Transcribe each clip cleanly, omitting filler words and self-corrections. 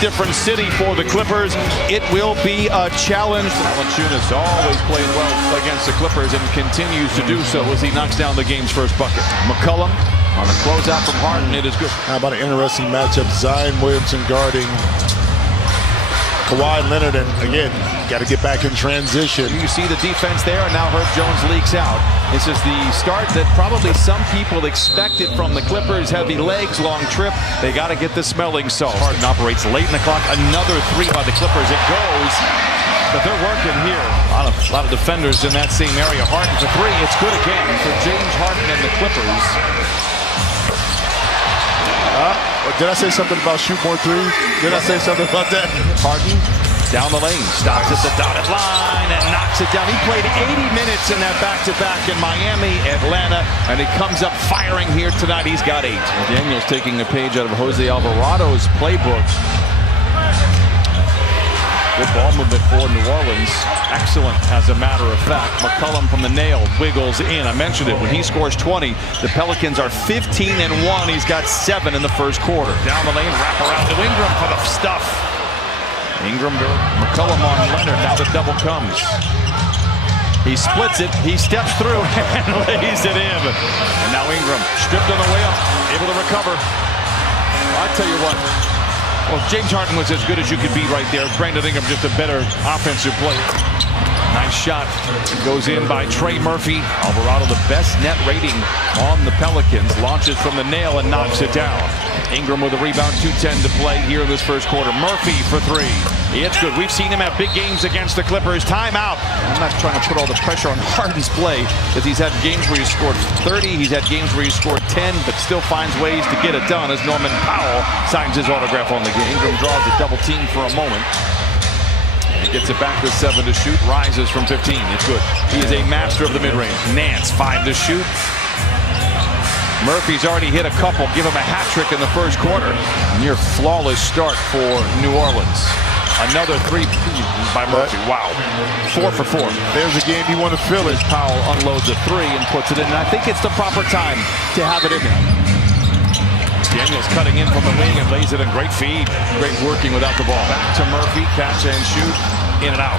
different city for the Clippers. It will be a challenge. Valanciunas always played well against the Clippers and continues to do so as he knocks down the game's first bucket. McCollum on a closeout from Harden. It is good. How about an interesting matchup? Zion Williamson guarding Kawhi Leonard, and again, got to get back in transition. You see the defense there, and now Herb Jones leaks out. This is the start that probably some people expected from the Clippers. Heavy legs, long trip. They got to get the smelling salts. Harden operates late in the clock. Another three by the Clippers. It goes, but they're working here. A lot of defenders in that same area. Harden for three. It's good again for James Harden and the Clippers. Did I say something about shoot more threes? Did I say something about that? Harden down the lane, stops at the dotted line and knocks it down. He played 80 minutes in that back-to-back in Miami, Atlanta, and he comes up firing here tonight. He's got 8. Daniels taking a page out of Jose Alvarado's playbook. Good ball movement for New Orleans. Excellent, as a matter of fact. McCollum from the nail wiggles in. I mentioned it. When he scores 20, the Pelicans are 15-1. He's got 7 in the first quarter. Down the lane, wrap around to Ingram for the stuff. Ingram, McCollum on Leonard. Now the double comes. He splits it. He steps through and lays it in. And now Ingram stripped on the way up, able to recover. I'll tell you what. Well, James Harden was as good as you could be right there. Brandon Ingram just a better offensive player. Nice shot. Goes in by Trey Murphy. Alvarado, the best net rating on the Pelicans. Launches from the nail and knocks it down. Ingram with a rebound, 2:10 to play here in this first quarter. Murphy for 3. It's good. We've seen him have big games against the Clippers. Timeout. I'm not trying to put all the pressure on Harden's play, because he's had games where he's scored 30. He's had games where he's scored 10, but still finds ways to get it done as Norman Powell signs his autograph on the game. Ingram draws a double team for a moment. He gets it back to 7 to shoot. Rises from 15. It's good. He is a master of the mid-range. Nance, 5 to shoot. Murphy's already hit a couple. Give him a hat trick in the first quarter. Near flawless start for New Orleans. Another 3 by Murphy. Wow. 4 for 4. There's a game you want to fill it. Powell unloads a 3 and puts it in. And I think it's the proper time to have it in there. Daniels cutting in from the wing and lays it in. Great feed. Great working without the ball. Back to Murphy. Catch and shoot. In and out.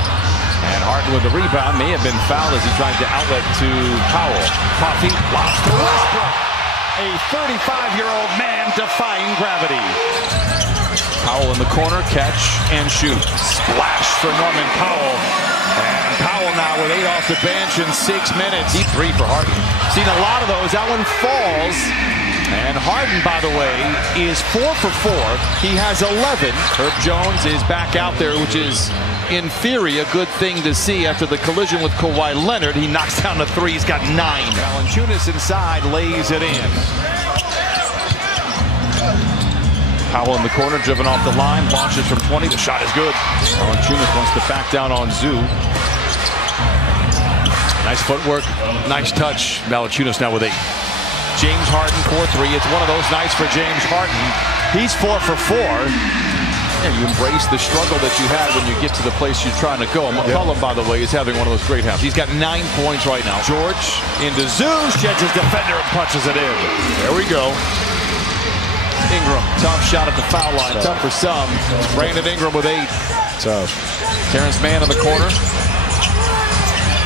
And Harden with the rebound. May have been fouled as he tried to outlet to Powell. Coffee lobs to Westbrook. A 35-year-old man defying gravity. Powell in the corner. Catch and shoot. Splash for Norman Powell. And Powell now with 8 off the bench in 6 minutes. Deep 3 for Harden. Seen a lot of those. That one falls. And Harden, by the way, is 4 for 4. He has 11. Herb Jones is back out there, which is, in theory, a good thing to see after the collision with Kawhi Leonard. He knocks down a 3. He's got 9. Valanciunas inside, lays it in. Powell in the corner, driven off the line, launches from 20. The shot is good. Valanciunas wants to back down on Zoo. Nice footwork, nice touch. Valanciunas now with 8. James Harden 4-3. It's one of those nights for James Harden. He's 4 for 4. And you embrace the struggle that you had when you get to the place you're trying to go. McCollum, by the way, is having one of those great halves. He's got 9 points right now. George into Zoo, sheds his defender and punches it in. There we go. Ingram, tough shot at the foul line. Tough for some. Brandon Ingram with 8. Tough. Terrence Mann in the corner.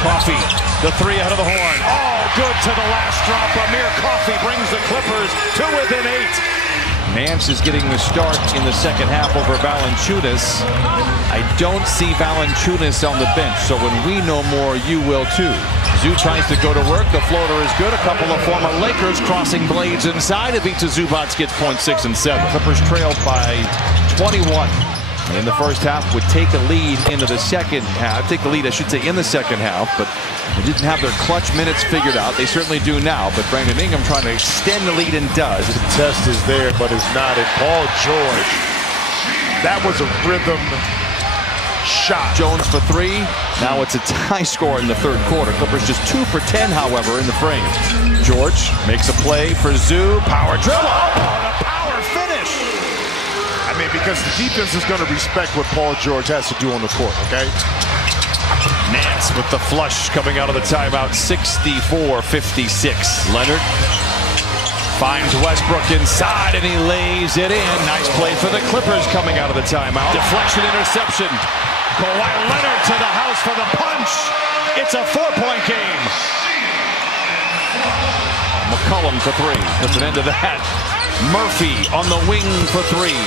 Coffee, the 3 ahead of the horn. Oh, good to the last drop. Amir Coffee brings the Clippers to within 8. Nance is getting the start in the second half over Valanciunas. I don't see Valanciunas on the bench, so when we know more, you will too. Zoo tries to go to work. The floater is good. A couple of former Lakers crossing blades inside. Ivica Zubac gets points 6 and 7. Clippers trailed by 21. In the first half, would take a lead into the second half. Take the lead, I should say, in the second half, but they didn't have their clutch minutes figured out. They certainly do now, but Brandon Ingram trying to extend the lead and does. The test is there, but it's not. And Paul George, that was a rhythm shot. Jones for 3. Now it's a tie score in the third quarter. Clippers just 2 for 10, however, in the frame. George makes a play for Zoo. Power dribble. Oh, a power finish. I mean, because the defense is going to respect what Paul George has to do on the court, okay? Nance with the flush coming out of the timeout, 64-56. Leonard Finds Westbrook inside, and he lays it in. Nice play for the Clippers coming out of the timeout. Deflection interception. Kawhi Leonard to the house for the punch. It's a 4-point game. McCollum for three. Puts an end to that. Murphy on the wing for three.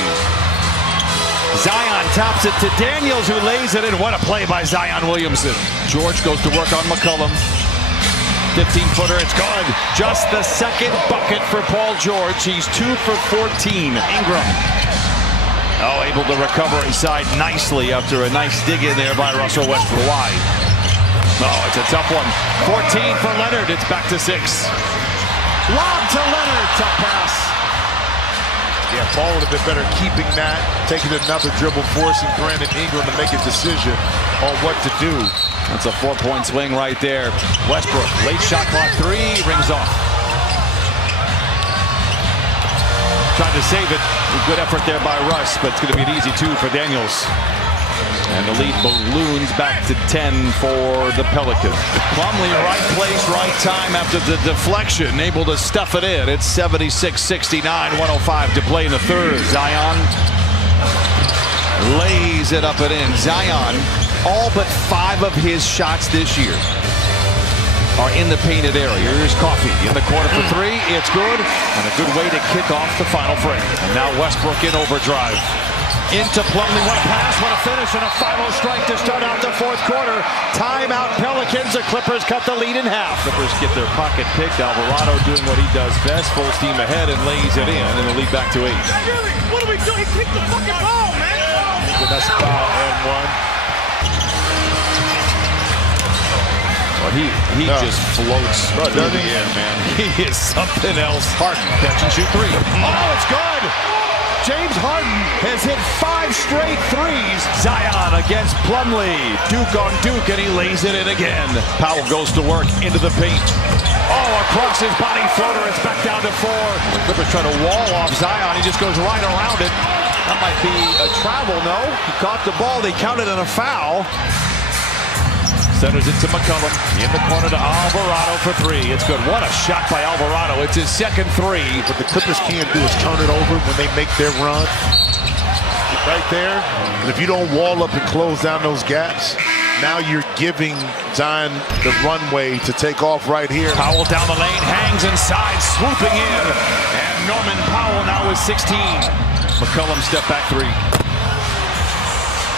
Zion tops it to Daniels, who lays it in. What a play by Zion Williamson. George goes to work on McCollum. 15-footer, it's good. Just the second bucket for Paul George. He's 2 for 14. Ingram. Oh, able to recover inside nicely after a nice dig in there by Russell Westbrook. Wide. Oh, it's a tough one. 14 for Leonard. It's back to 6. Lob to Leonard. Tough pass. Yeah, Paul would have been better keeping that, taking another dribble, forcing Brandon Ingram to make a decision on what to do. That's a 4-point swing right there. Westbrook, late shot clock 3, rings off. Trying to save it. Good effort there by Russ, but it's going to be an easy 2 for Daniels. And the lead balloons back to 10 for the Pelicans. Plumlee, right place, right time after the deflection, able to stuff it in. It's 76-69, 105 to play in the third. Zion lays it up and in. Zion, all but 5 of his shots this year are in the painted area. Here's Coffee in the corner for 3. It's good, and a good way to kick off the final frame. And now Westbrook in overdrive. Into Plumlee, what a pass, what a finish, and a final strike to start out the fourth quarter. Timeout Pelicans, the Clippers cut the lead in half. Clippers get their pocket picked. Alvarado doing what he does best, full steam ahead and lays it in, and the lead back to 8. What are we doing? He picked the fucking ball, man. That's foul and 1. Well, he just floats through the air, man. He is something else. Harden, catch and shoot 3. Oh, it's good! James Harden has hit 5 straight threes. Zion against Plumlee. Duke on Duke, and he lays it in again. Powell goes to work into the paint. Oh, across his body floater. It's back down to 4. The Clippers try to wall off Zion. He just goes right around it. That might be a travel, no? He caught the ball. They counted on a foul. Centers it to McCollum. In the corner to Alvarado for 3. It's good. What a shot by Alvarado. It's his second 3. What the Clippers can't do is turn it over when they make their run. Right there. And if you don't wall up and close down those gaps, now you're giving Zion the runway to take off right here. Powell down the lane, hangs inside, swooping in. And Norman Powell now with 16. McCollum step back 3.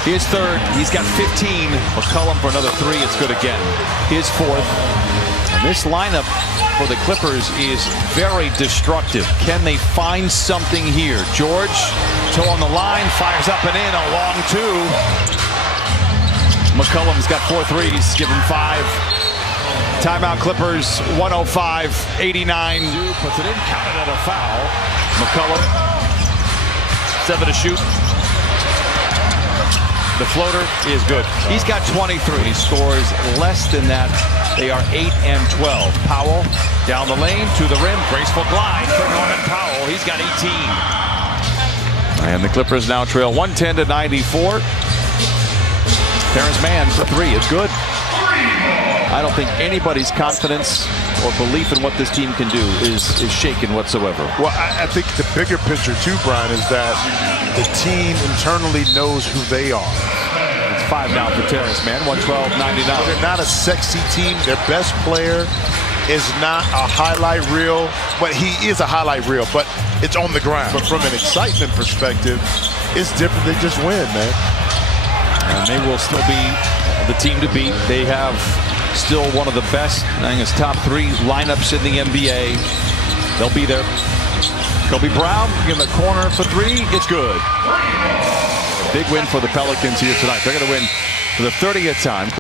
His third, he's got 15. McCollum for another 3, it's good again. His 4th. And this lineup for the Clippers is very destructive. Can they find something here? George, toe on the line, fires up and in, a long 2. McCollum's got 4 threes, give him 5. Timeout Clippers, 105-89. Puts it in, counted at a foul. McCollum, 7 to shoot. The floater is good. He's got 23. He scores less than that. They are 8 and 12. Powell down the lane to the rim. Graceful glide for Norman Powell. He's got 18. And the Clippers now trail 110-94. Terrence Mann for 3. It's good. I don't think anybody's confidence or belief in what this team can do is shaken whatsoever. Well, I think the bigger picture too, Brian, is that the team internally knows who they are. It's 5 now for Terrence Mann, 112-99. They're not a sexy team. Their best player is not a highlight reel, but he is a highlight reel, but it's on the ground. But from an excitement perspective, it's different. They just win, man. And they will still be the team to beat. They have still one of the best, I think it's top 3 lineups in the NBA. They'll be there. Kobe Brown in the corner for 3. It's good. Big win for the Pelicans here tonight. They're going to win for the 30th time.